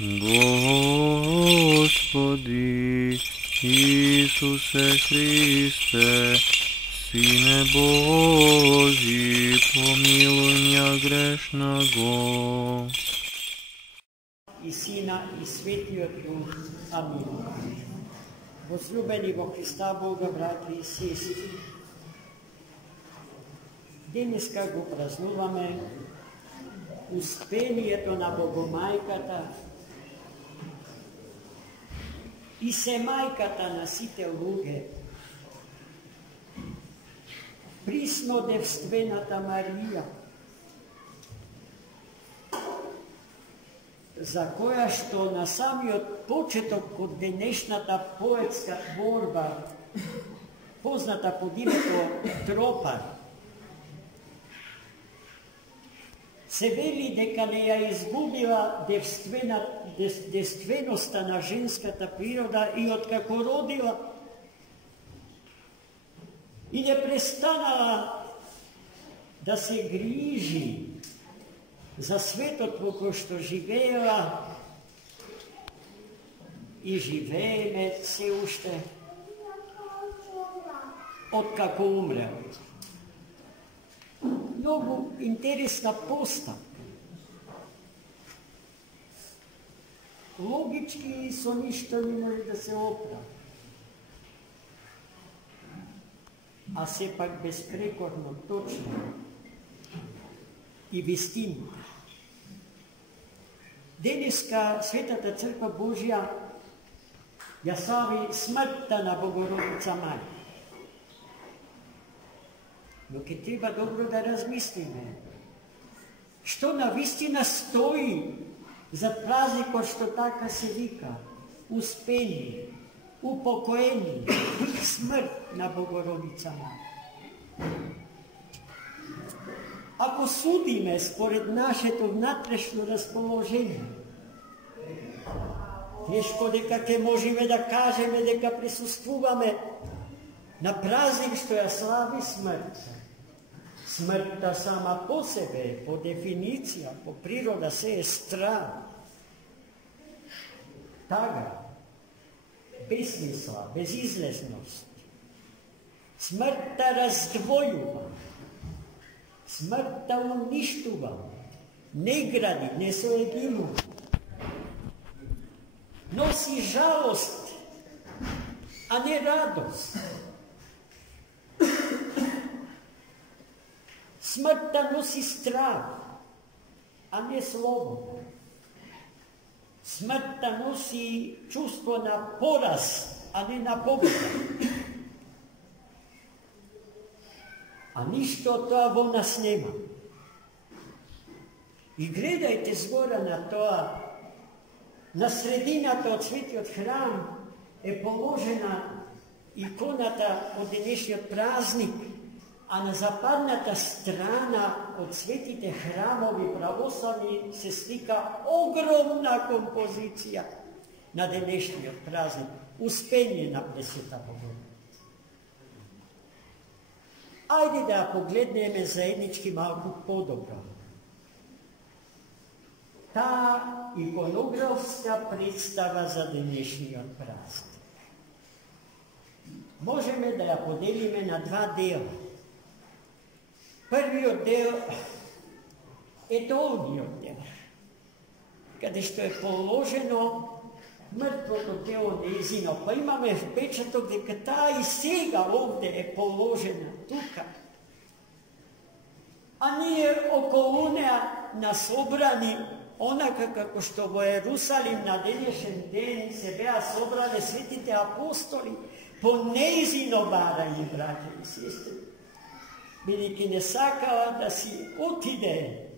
Господи Исусе Христе, Сине Божий, помилуй меня грешного. I Sina i Svetijog Duh. Amin. Возлюбени во Христа Бога, брати и сестри, денеска го празнуваме успението на Богомајката и се мајката на сите луѓе, приснодевствената Марија, за која што на самиот почеток од денешната поетска творба, позната под името Тропар, се вели дека не ја изгубила девственоста на женската природа и откако родила и не престанала да се грижи за светот во кој што живеела и живееме се уште откако умрела. Многу интересна постапка. Логички со ништо не може да се оправи. А сепак безпрекорно точно и вистинно. Денеска Светата Црква Божја ја слави смртта на Богородица Мајка. Но ќе треба добро да размислиме што на вистина стои за празникот што така се вика успение, упокоение, смрт на Богородица Мајка. Ако судиме според нашето внатрешно расположение, тешко дека ќе можеме да кажеме дека присуствуваме на празник што ја слави смртта. Смртта сама по себе, по дефиниција, по природа се е страх, тага, безсмисла, безизлезност. Смртта раздвојува, смртта уништува, не гради, не соединува. Носи жалост, а не радост. Смртта носи страх, а не слобода. Смртта носи чувство на пораз, а не на победа. А ништо од тоа во нас нема. И гледајте згора на тоа, на средината од светиот храм е положена иконата од денешниот празник, а на западната страна од светите храмови православни се слика огромна композиција на денешниот празник, успение на Пресвета Богородица. Ајде да ја погледнеме заеднички малку подобро. Таа иконографска представа за денешниот празник. Можеме да ја поделиме на два дела. Првиот дел е долниот дел, каде што е положено мртвото тело нејзино, па имаме впечаток дека таа и сега овде е положена тука. А ние околу неа насобрани, онака како што во Ерусалим на денешен ден се беа собрани светите апостоли, по нејзино барање, браќа и сестри, бидејќи не сакала да си отиде,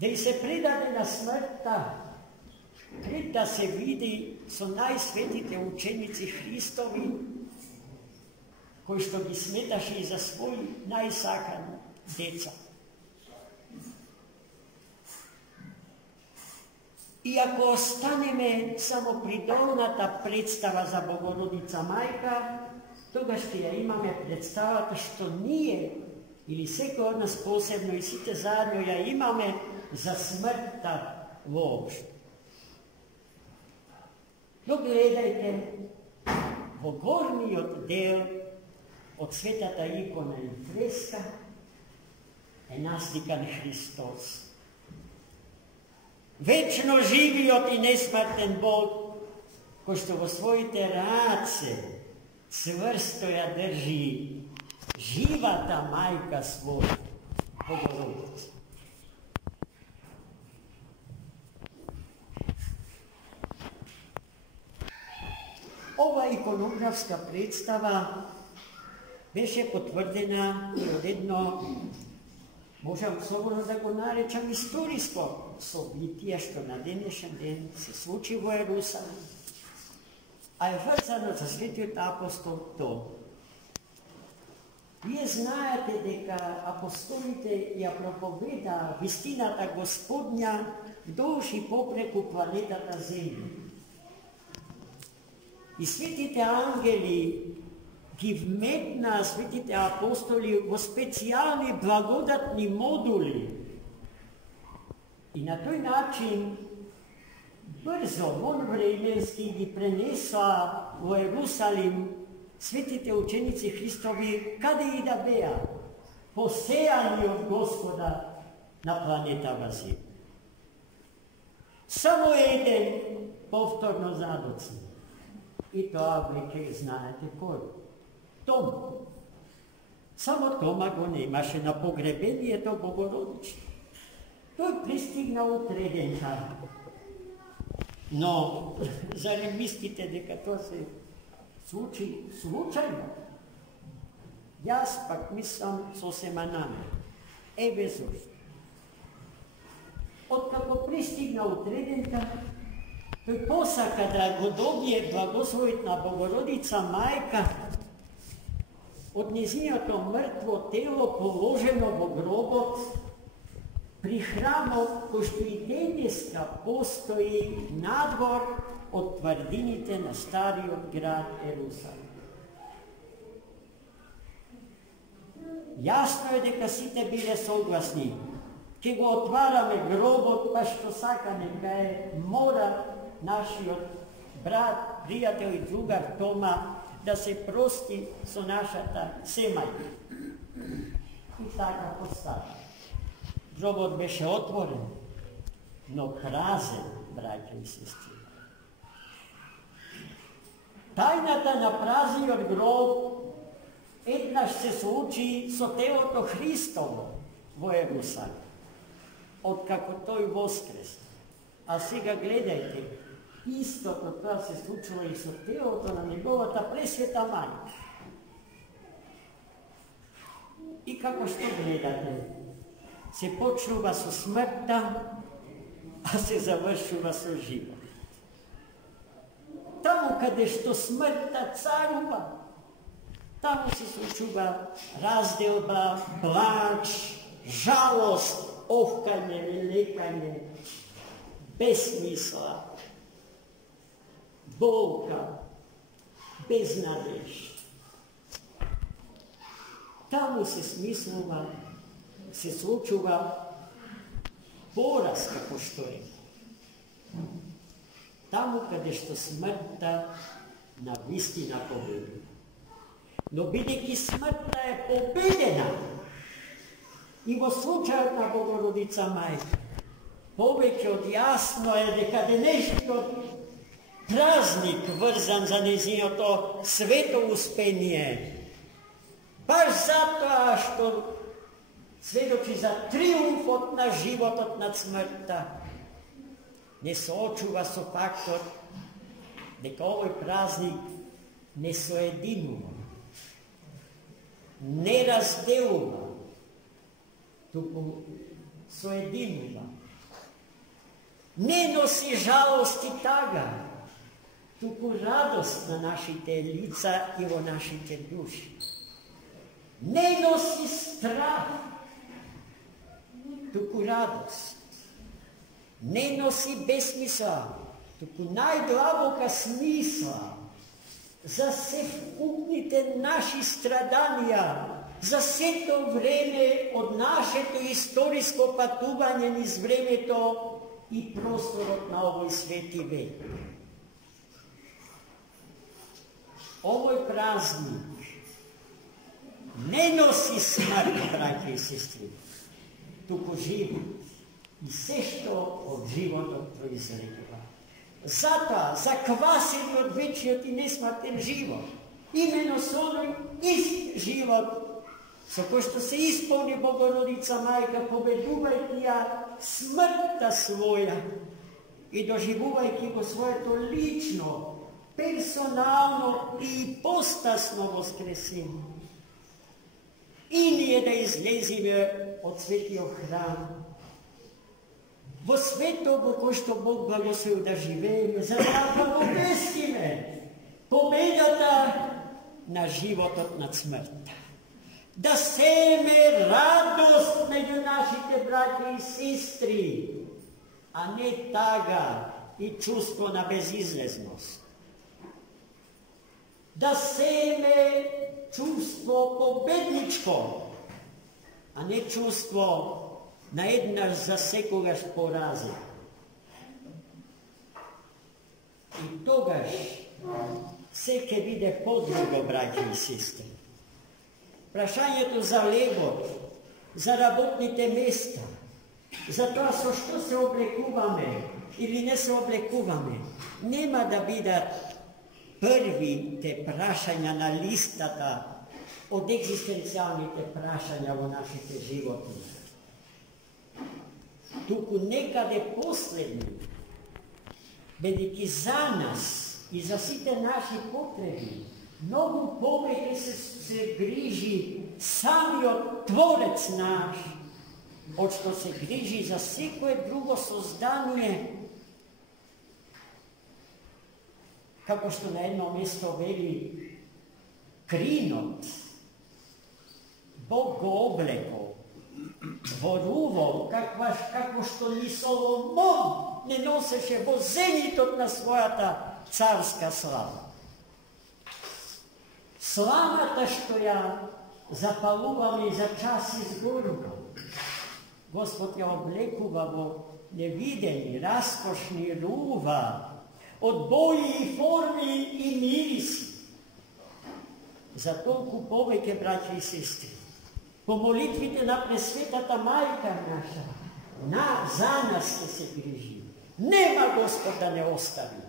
да и се предаде на смртта, пред да се види со најсветите ученици Христови, кои што ги сметаше и за своји најсакани деца. И ако останеме само при долната представа за Богородица Мајка, тогаш ќе ја имаме представата што ние, или секој од нас посебно и сите заедно ја имаме, за смртта воопшто. Но гледајте, во горниот дел од светата икона и фреска е насликан Христос. Вечно живиот и несмртен Бог, кој што во своите раце цврсто ја држи живата мајка своја, Богородица. Ова иконографска представа беше потврдена и од едно, можам слободно да го наречам, историско собитие, што на денешен ден се случи во Ерусалим, а е врзано за светиот апостол Том. Вие знаете дека апостолите ја проповедаа вистината Господња вдолж и попреку планетата Земја. И светите ангели ги вметнаа светите апостоли во специјални благодатни модули. И на тој начин брзо, вонвременски ги пренесоа во Ерусалим светите ученици Христови каде и да беа, посејани од Господа на планетава Земја. Само еден повторно задоцна. И тоа веќе знаете кој. Том. Само Тома го немаше на погребението Богородично. Тој пристигна утреденка. Но, зарем мислите дека тоа се случи случајно? Јас пак мислам сосема намерно. Еве зошто. Откако пристигна утреденка, тој посака да го добие благословот на Богородица мајка од нејзиното мртво тело положено во гробот при храмот кој што и денеска постои надвор од тврдините на стариот град Ерусалим. Јасно е дека сите биле согласни. Ке го отвараме гробот, па што сака нека е, мора нашиот брат, пријател и другар Тома да се прости со нашата семајка. И така постава. Гробот беше отворен, но празен, браќа и сестри. Тајната на празниот гроб еднаш се случи со телото Христово во Ерусалим, откако тој воскрес. А сега гледајте, истото тоа се случило и со телото на неговата пресвета мајка. И како што гледате, се почнува со смртта, а се завршува со живот. Таму каде што смртта царува, таму се случува разделба, плач, жалост, овкање, лекање, безсмисла, болка, безнадеж. Таму се смислува, се случува пораз, како што е. Таму каде што смртта на вистина победува. Но бидејќи смртта е победена, и во случајот на Богородица мајка, повеќе од јасно е дека денешниот празник врзан за нејзиното свето успение, баш затоа што сведочи за триумфот на животот над смртта, не соочува со фактот дека овој празник не соединува, не разделува, туку соединува. Не носи жалост и тага, туку радост на нашите лица и во нашите души. Не носи страх, туку радост. Не носи безсмисла, туку најдлабока смисла за севкупните наши страданија za sve to vreme od našето istorijsko patuvanje niz vremeto i prostorot na ovoj sveti vek. Ovoj praznik ne nosi smrt, braće i sestri, tuku život i sve što od života proizreva. Zato zakvaseni od večniот i nesmrten život, imeno s onoj ist život, so ko što se ispolni Bogorodica Majka, pobeduvajte ja smrta svoja i doživuvajte go svojeto lično, personalno i postasno voskresenje. I nije da izlezime od svetijog hrama. Vo svetogo, ko što Bog blagoslovil da živeme, za da obestime pobedata na život nad smrta. Da seme radost među našite braće i sestri, a ne taga i čustvo na bezizleznost. Da seme čustvo pobedničko, a ne čustvo na jednaš za sekogaš poraze. I togaš seke vide podrugo, braće i sestre. Prašanjето za lego, za работните места, за тоа со што се облекуваме или не се облекуваме, нема да бидат првите прашања на листата од екзистенцијалните прашања во нашите животи. Туку некаде последни, бидејќи за нас и за сите наши потреби, многу повеќе се грижи самиот Творец наш, од што се грижи за секое друго создание. Како што на едно место вели кринот, Бог го облекол, дворувал, како што ни Соломон не носеше во зенитот на својата царска слава. Славата што ја запалуваме за час изгорува, Господ ја облекува во невидени, раскошни рува, од бои и форми и мириси. За толку повеќе, браќа и сестри, по молитвите на Пресветата Мајка наша, за нас ќе се грижи. Нема Господ да не остави.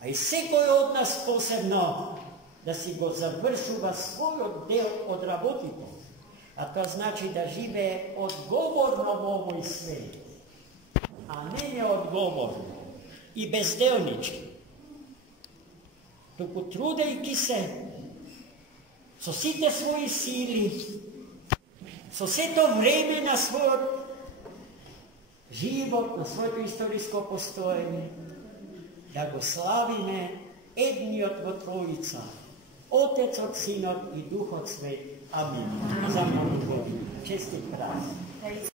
А и секој од нас посебно да си го завршува својот дел од работите. А тоа значи да живее одговорно во овој свет, а не неодговорно и безделнички. Туку трудејќи се со сите своји сили, со сето време на својот живот, на своето историско постоење, да го славиме едниот во Троица, Отецот, Синот и Духот Свет. Амин. За молитва. Честит празник.